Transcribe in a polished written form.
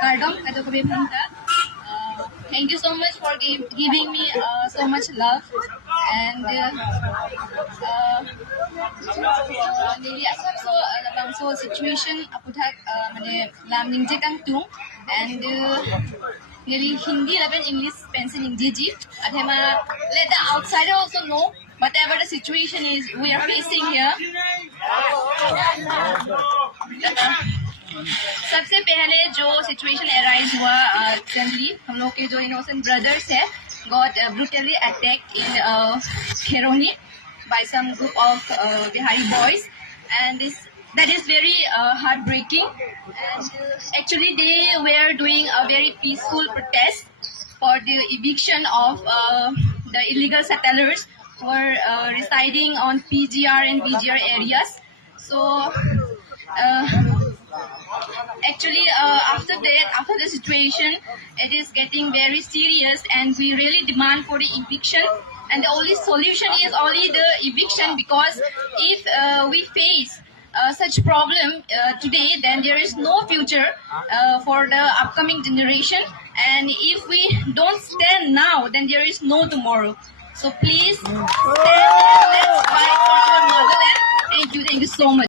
Pardon, thank you so much for giving me so much love and nili asam so labang so situation aputhak mane lam ningje kang tung and nili Hindi laban English pencil ingji athema let the outsider also know whatever the situation is we are facing here. सबसे पहले जो situation arise हुआ recently हम लोग के जो innocent brothers है got brutally attacked in Kheroni by some group of Bihari boys and that is very heartbreaking and actually they were doing a very peaceful protest for the eviction of the illegal settlers who were residing on PGR and BGR areas. So actually after the situation it is getting very serious and we really demand for the eviction and the only solution is only the eviction because if we face such problem today then there is no future for the upcoming generation and if we don't stand now then there is no tomorrow. So please stand and let's fight for our motherland. Thank you so much.